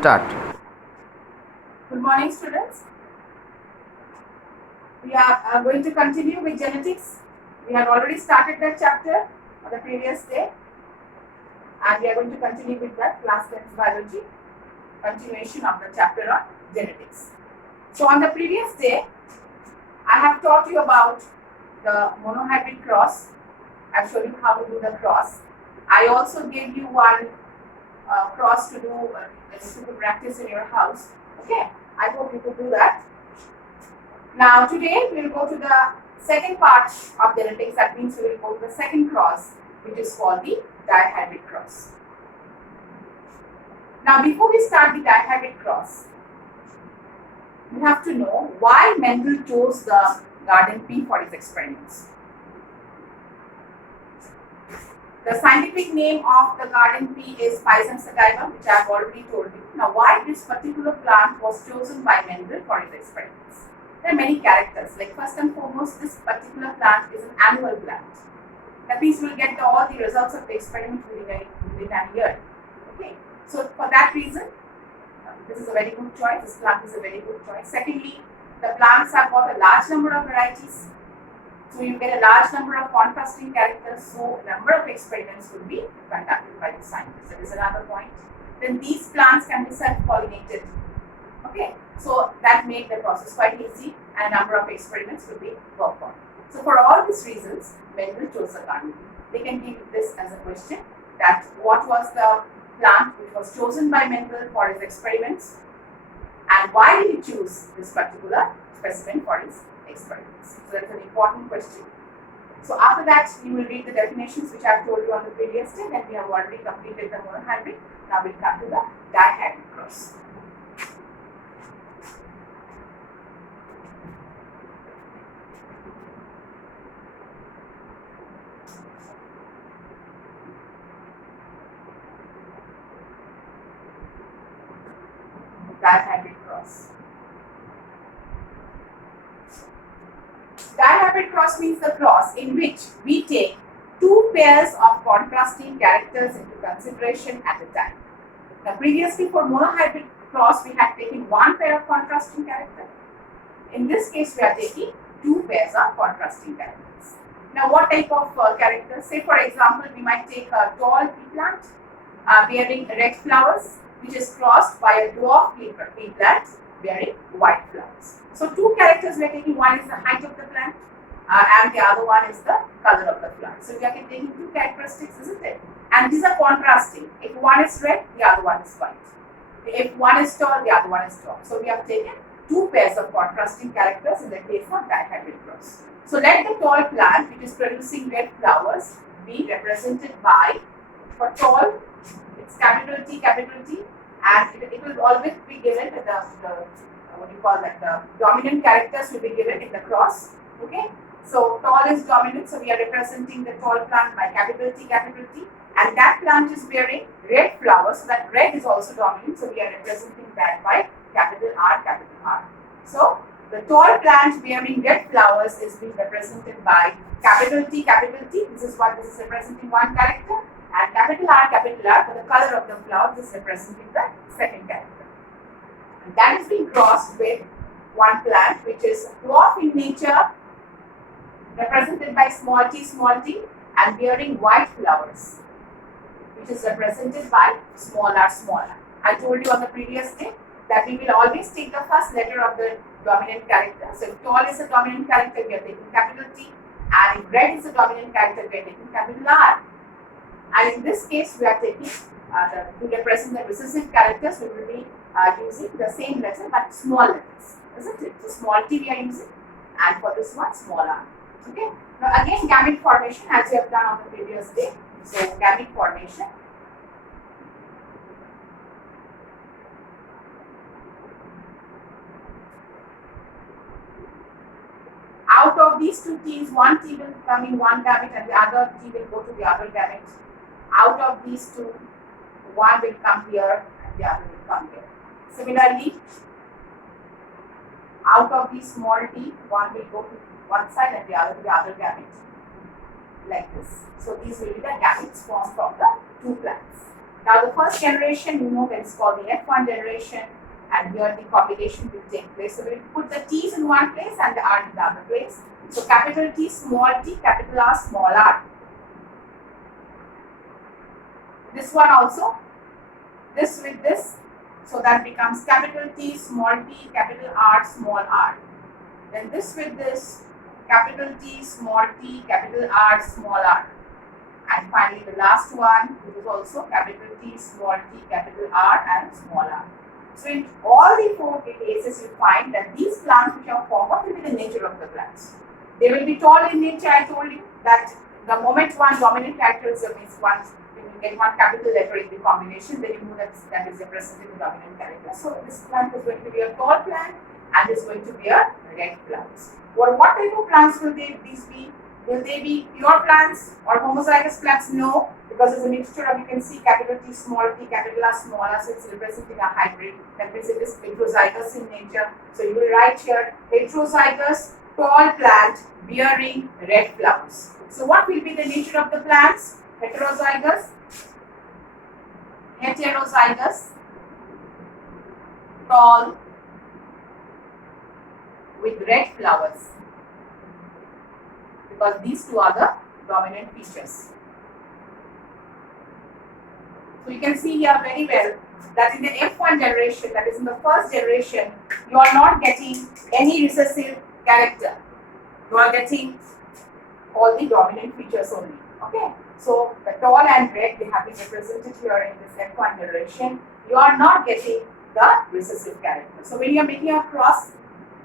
Start. Good morning, students. We are going to continue with genetics. We have already started that chapter on the previous day, and we are going to continue with that class 10 biology, continuation of the chapter on genetics. So, on the previous day, I have taught you about the monohybrid cross. I have shown you how to do the cross. I also gave you one cross to do to practice in your house. Okay, I hope you could do that. Now today we will go to the second part of genetics. That means we will go to the second cross, which is called the dihybrid cross. Now before we start the dihybrid cross, we have to know why Mendel chose the garden pea for his experiments. The scientific name of the garden pea is Pisum sativa, which I have already told you. Now why this particular plant was chosen by Mendel for his experiments? There are many characters. Like first and foremost, this particular plant is an annual plant. That means we will get all the results of the experiment within a year. Okay. So for that reason, this is a very good choice. This plant is a very good choice. Secondly, the plants have got a large number of varieties. So you get a large number of contrasting characters. So a number of experiments will be conducted by the scientists. That is another point. Then these plants can be self-pollinated. Okay, so that made the process quite easy and a number of experiments will be worked on. So for all these reasons, Mendel chose the garden pea. They can give this as a question that what was the plant which was chosen by Mendel for his experiments and why did he choose this particular specimen for his experiments. So that's an important question. So after that, you will read the definitions which I have told you on the previous day. Then we have already completed the monohybrid. Now we'll come to the dihybrid cross. Dihybrid cross. Dihybrid cross means the cross in which we take two pairs of contrasting characters into consideration at a time. Now previously for monohybrid cross we had taken one pair of contrasting characters. In this case we are taking two pairs of contrasting characters. Now what type of characters? Say for example we might take a tall pea plant bearing red flowers, which is crossed by a dwarf pea plant bearing white flowers. So two characters we are taking. One is the height of the plant and the other one is the color of the plant. So we are taking two characteristics, isn't it? And these are contrasting. If one is red, the other one is white. If one is tall, the other one is tall. So we have taken two pairs of contrasting characters in the case of dihybrid cross. So let the tall plant, which is producing red flowers, be represented by, for tall, it's capital T, and it will always be given the what do you call that, the dominant characters will be given in the cross. Okay, so tall is dominant, so we are representing the tall plant by capital T, and that plant is bearing red flowers, so that red is also dominant, so we are representing that by capital R. So the tall plant bearing red flowers is being represented by capital T. This is what this is representing one character, and capital R for the color of the flower, this is representing the second character. And that is being crossed with one plant which is dwarf in nature, represented by small t, and bearing white flowers, which is represented by small r. I told you on the previous day that we will always take the first letter of the dominant character. So if tall is a dominant character, we are taking capital T, and if red is a dominant character, we are taking capital R. And in this case, we are taking to represent the recessive characters, we will be using the same letter but small letters, isn't it? So small t we are using, and for this one, small r. Okay. Now again, gamete formation as we have done on the previous day. So gamete formation. Out of these two T's, one T will come in one gamete and the other T will go to the other gamete. Out of these two, one will come here and the other will come here. Similarly, out of these small t, one will go to one side and the other gamete, like this. So these will be the gametes formed from the two plants. Now the first generation, you know, that is called the F1 generation, and here the combination will take place. So we'll put the T's in one place and the R in the other place. So capital T, small t, capital R, small r. This one also, this with this, so that becomes capital T, small t, capital R, small r. Then this with this, capital T, small t, capital R, small r. And finally the last one, which is also capital T, small t, capital R and small r. So in all the four cases, you find that these plants which are formed, what will be the nature of the plants? They will be tall in nature. I told you that the moment one dominant characterism is one, when you get one capital letter in the combination, then you know that is representing the dominant character. So this plant is going to be a tall plant and is going to be a red plant. What type of plants will these be? Will they be pure plants or homozygous plants? No, because it's a mixture of, you can see capital T, small t, capital R, small r, so it's representing a hybrid. That means it is heterozygous in nature. So you will write here heterozygous tall plant bearing red flowers. So what will be the nature of the plants? Heterozygous, tall, with red flowers, because these two are the dominant features. So you can see here very well that in the F1 generation, that is in the first generation, you are not getting any recessive character. You are getting all the dominant features only. Okay. So the tall and red, they have been represented here in this F1 generation. You are not getting the recessive character. So when you are making a cross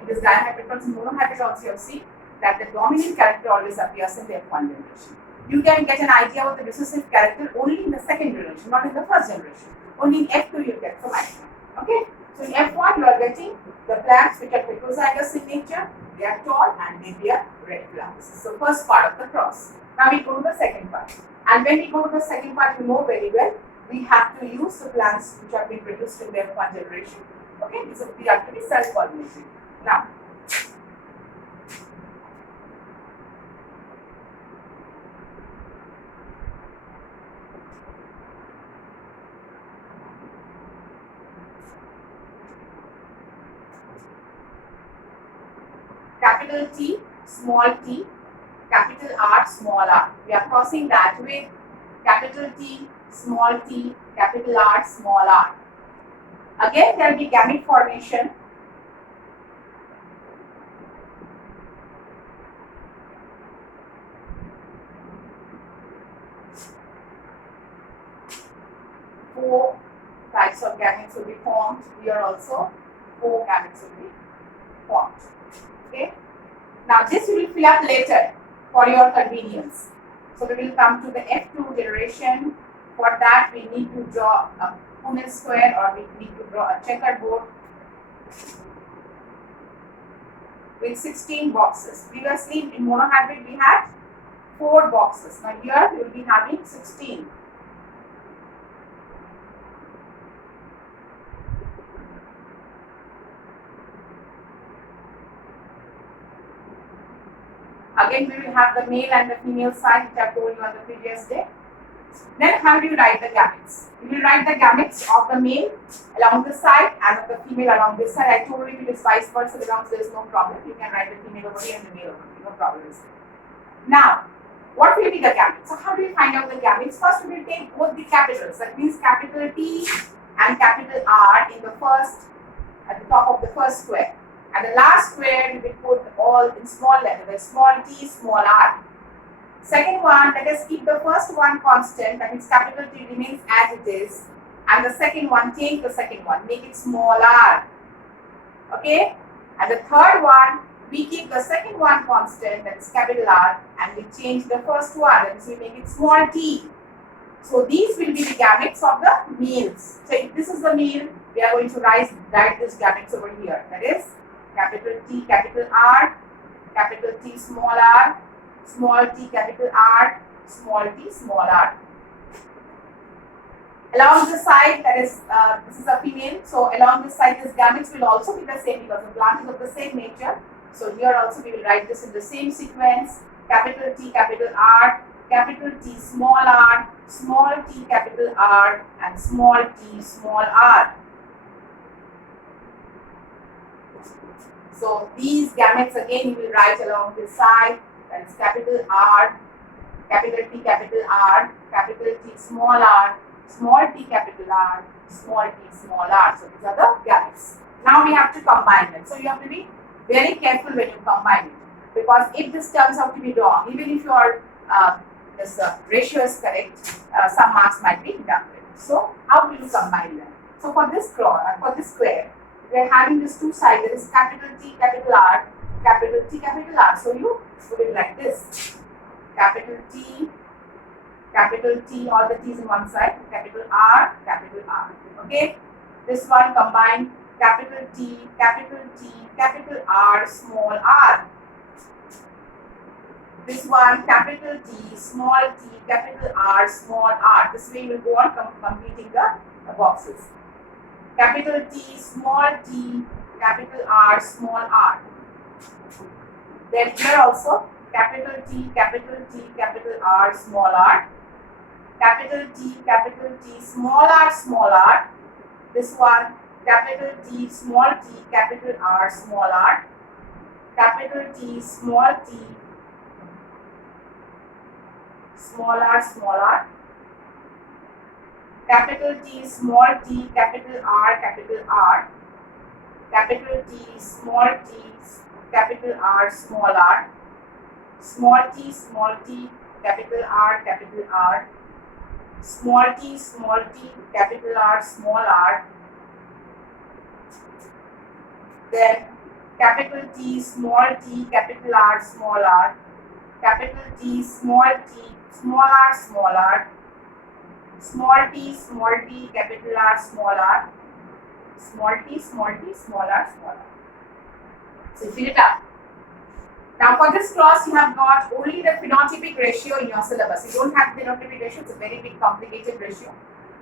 in this dihybrid cross and monohybrid also, you see that the dominant character always appears in the F1 generation. You can get an idea of the recessive character only in the second generation, not in the first generation. Only in F2 you get some idea. Okay. So in F1 you are getting the plants which are heterozygous in nature, they are tall and they bear red flowers. So first part of the cross. Now we go to the second part. And when we go to the second part, you know very well, we have to use the plants which have been produced in the F1 generation. Okay, these have to be self-pollinated. Now, capital T, small t, capital R, small r. We are crossing that with capital T, small t, capital R, small r. Again, there will be gamete formation. Four types of gametes will be formed. Here also, 4 gametes will be formed. Okay. Now this we will fill up later for your convenience. So we will come to the F2 generation. For that we need to draw a Punnett square, or we need to draw a checkerboard with 16 boxes. Previously in monohybrid we had 4 boxes. Now here we will be having 16. Again, we will have the male and the female side, which I told you on the previous day. Then how do you write the gametes? You will write the gametes of the male along this side and of the female along this side. I told you if it is vice versa, there is no problem. You can write the female over here and the male over here, no problem. Now, what will be the gametes? So how do you find out the gametes? First, we will take both the capitals. That means capital T and capital R in the first, at the top of the first square. And the last square, we will put all in small letter, the small t, small r. Second one, let us keep the first one constant, that means capital T remains as it is. And the second one, change the second one, make it small r. Okay? And the third one, we keep the second one constant, that is capital R, and we change the first one, that is we make it small t. So these will be the gametes of the males. So if this is the male, we are going to write this gametes over here. That is capital T, capital R, capital T, small t, capital R, small t, small r. Along the side, that is, this is a female, so along this side, this gametes will also be the same because the plant is of the same nature. So here also we will write this in the same sequence, capital T, capital R, capital T small t capital R, and small t small r. So these gametes again you will write along this side. That is capital R, capital T capital R, capital T small t capital R, small t small r. So these are the gametes. Now we have to combine them. So you have to be very careful when you combine it, because if this turns out to be wrong, even if your this ratio is correct, some marks might be deducted. So how do you combine them? So for this square, we are having these two sides. There is capital T capital R, capital T capital R. So you put it like this: capital T, all the T's in one side, capital R, okay? This one combined capital T, capital R, small r. This one capital T, small t, capital R, small r. This way we will go on completing the boxes. Capital T, small t, capital R, small r. Then here also capital T, capital R, small r. Capital T, small r. This one capital T, small t, capital R, small r. Capital T, small t, small r. Capital T, small t, capital R. Capital T, small t, capital R, small r. Small t, capital R. Small t, capital R, small r. Then capital T, small t, capital R, small r. Capital T, small r, small r. Small t, capital R, small r. Small t, small r, small r. So fill it up. Now for this cross, you have got only the phenotypic ratio in your syllabus. You don't have phenotypic ratio, it's a very big complicated ratio.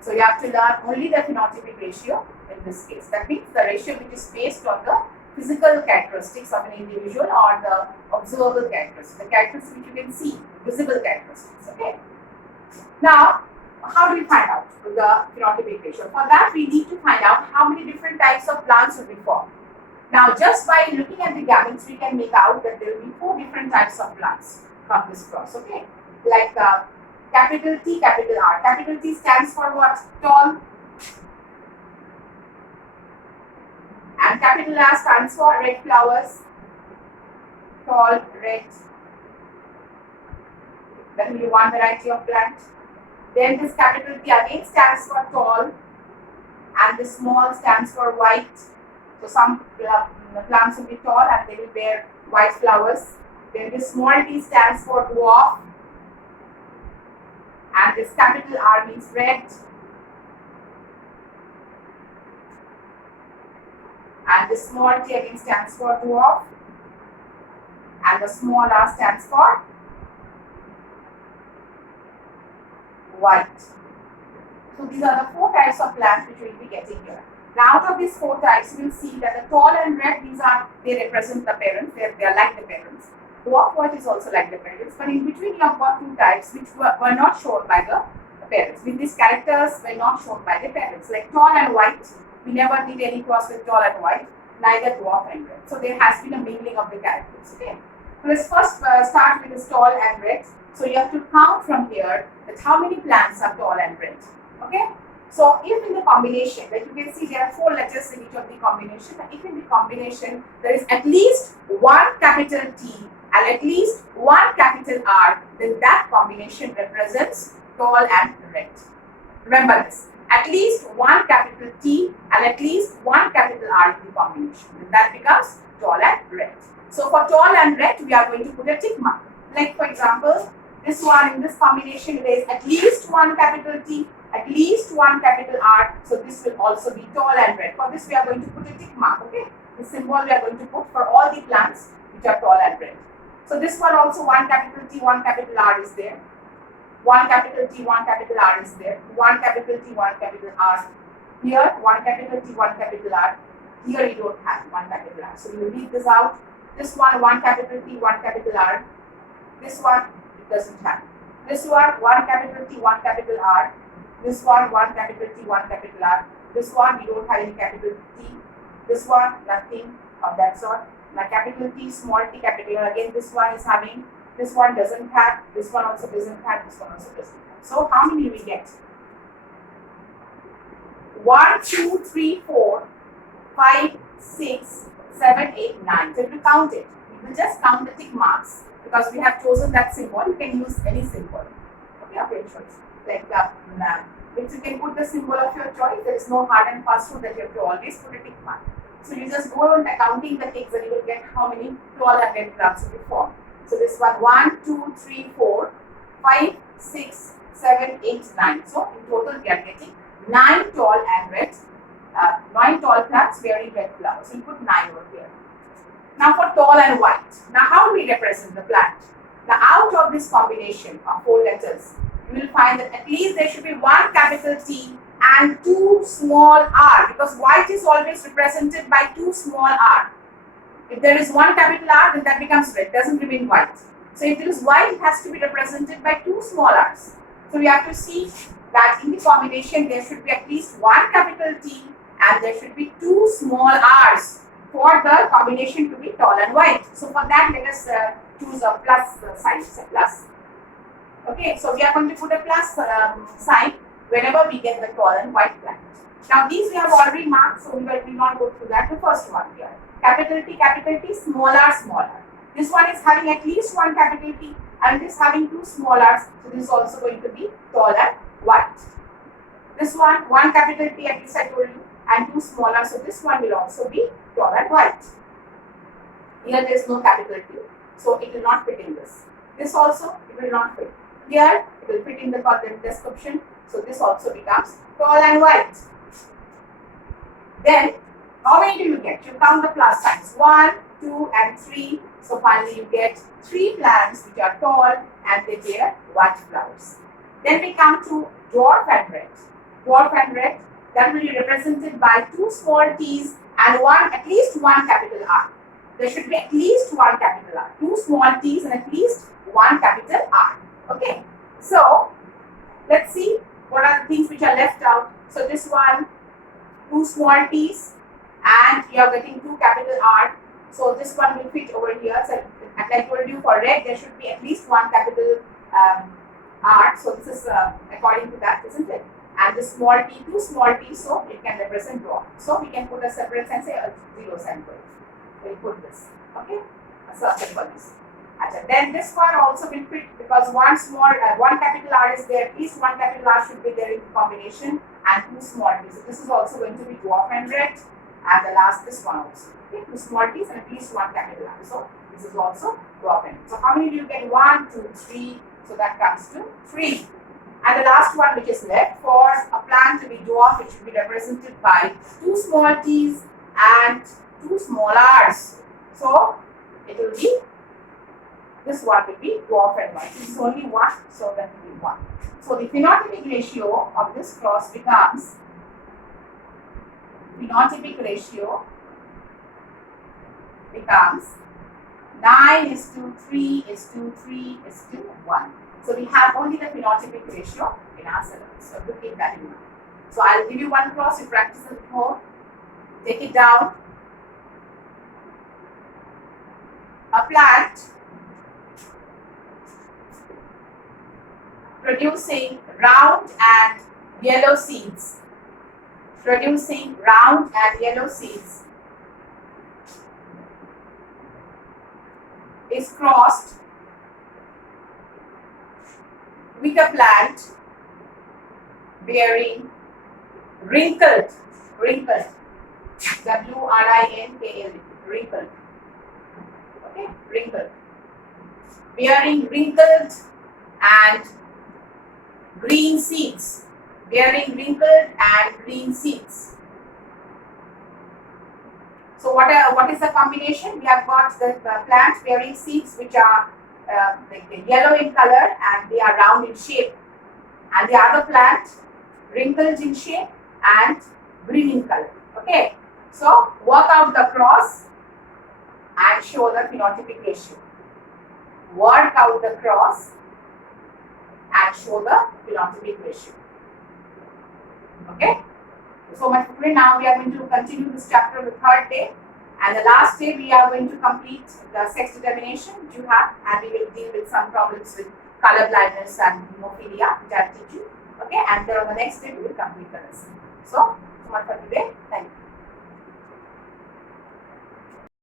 So you have to learn only the phenotypic ratio in this case. That means the ratio which is based on the physical characteristics of an individual or the observable characteristics, the characteristics which you can see, visible characteristics. Okay. Now, how do we find out the phenotypic ratio? For that, we need to find out how many different types of plants will be formed. Now, just by looking at the gametes, we can make out that there will be 4 different types of plants from this cross. Okay, like capital T, capital R. Capital T stands for what? Tall. And capital R stands for red flowers. Tall, red. That will be one variety of plant. Then this capital T again stands for tall, and the small stands for white. So some plants will be tall and they will bear white flowers. Then this small t stands for dwarf, and this capital R means red. And the small t again stands for dwarf, and the small r stands for white. So these are the 4 types of plants which we will be getting here. Now out of these 4 types, you will see that the tall and red, they represent the parents, they are like the parents. Dwarf white is also like the parents, but in between you have got 2 types which were not shown by the parents. With these characters were not shown by the parents, like tall and white. We never did any cross with tall and white, neither dwarf and red. So there has been a mingling of the characters. Okay. So let's first start with this tall and red. So you have to count from here that how many plants are tall and red. Okay. So if in the combination, like you can see there are 4 letters in each of the combination, and if in the combination there is at least 1 capital T and at least 1 capital R, then that combination represents tall and red. Remember this, at least 1 capital T and at least 1 capital R in the combination, then that becomes tall and red. So for tall and red, we are going to put a tick mark. Like for example, this one in this combination there is at least 1 capital T, at least 1 capital R, so this will also be tall and red. For this we are going to put a tick mark, okay? The symbol we are going to put for all the plants which are tall and red. So this one also 1 capital T, 1 capital R is there. 1 capital T, 1 capital R is there. 1 capital T, 1 capital R. Here 1 capital T, 1 capital R. Here you don't have 1 capital R. So you will leave this out. This one 1 capital T, 1 capital R. This one it doesn't have. This one capital T, one capital R. This one capital T, one capital R. This one we don't have any capital T. This one nothing of that sort. Now capital T, small t, capital R. Again this one is having, this one doesn't have, this one also doesn't have, this one also doesn't have. So how many do we get? 1, 2, 3, 4, 5, 6, 7, 8, 9. So if you count it, you will just count the tick marks because we have chosen that symbol. You can use any symbol, okay, of your choice. Like which you can put the symbol of your choice. There is no hard and fast rule that you have to always put a tick mark. So you just go on counting the ticks and you will get how many 1200 grams will be formed. So this one 1, 2, 3, 4, 5, 6, 7, 8, 9. So in total we are getting 9 tall and red, 9 tall plants bearing red flowers. So you put 9 over here. Now for tall and white. Now how do we represent the plant? Now out of this combination of 4 letters, you will find that at least there should be 1 capital T and 2 small r, because white is always represented by 2 small r. If there is 1 capital R, then that becomes red, doesn't remain white. So if there is white, it has to be represented by 2 small r's. So we have to see that in the combination there should be at least 1 capital T and there should be 2 small r's for the combination to be tall and white. So for that, let us choose a plus sign, plus. Okay, so we are going to put a plus sign whenever we get the tall and white plant. Now these we have already marked, so we will not go through that. The first one here, capital T, small r, small r. This one is having at least 1 capital T and this having 2 small r's. So this is also going to be tall and white. This one capital T, at least I told you, and 2 small r's. So this one will also be tall and white. Here there is no capital T, so it will not fit in this. This also it will not fit. Here it will fit in the description. So this also becomes tall and white. Then how many do you get? You count the plus signs. 1, 2 and 3. So finally you get 3 plants which are tall and they bear white flowers. Then we come to dwarf and red. Dwarf and red, that will be represented by 2 small t's and at least 1 capital R. There should be at least 1 capital R. 2 small t's and at least 1 capital R. Okay. So let's see what are the things which are left out. So this one, 2 small t's and you are getting 2 capital R. So this one will fit over here. So as I told you, for red there should be at least 1 capital R. So this is according to that, isn't it? And the small t, 2 small t, so it can represent dwarf. So we can put a separate and say a 0 symbol. We'll put this. Okay, a circle for this. Then this one also will fit because 1 capital R is there. At least 1 capital R should be there in the combination and 2 small t. So this is also going to be dwarf and red. And the last, this one also. Okay, 2 small t's and at least 1 capital R. So this is also dwarf and red. So how many do you get? 1, 2, 3. So that comes to 3. And the last one which is left, for a plant to be dwarf, it should be represented by 2 small t's and 2 small r's. So it will be, this one will be dwarf and white. This is only 1, so that will be 1. So the phenotypic ratio of this cross becomes, phenotypic ratio becomes 9:3:3:1. So we have only the phenotypic ratio in our syllabus. So to keep that in mind. So I'll give you one cross, you practice it at home. Take it down. A plant producing round and yellow seeds. Producing round and yellow seeds is crossed with a plant bearing wrinkled, W-R-I-N-K-L, wrinkled, okay, wrinkled, bearing wrinkled and green seeds, bearing wrinkled and green seeds. So what is the combination? We have got the plants bearing seeds which are yellow in color and they are round in shape, and the other plant wrinkled in shape and green in color. Okay, so work out the cross and show the phenotypic ratio. Work out the cross and show the phenotypic ratio. Okay. So much for today. Now we are going to continue this chapter on the third day. And the last day we are going to complete the sex determination which you have, and we will deal with some problems with color blindness and hemophilia which I will teach you. Okay, and then on the next day we will complete the lesson. So much for today. Thank you.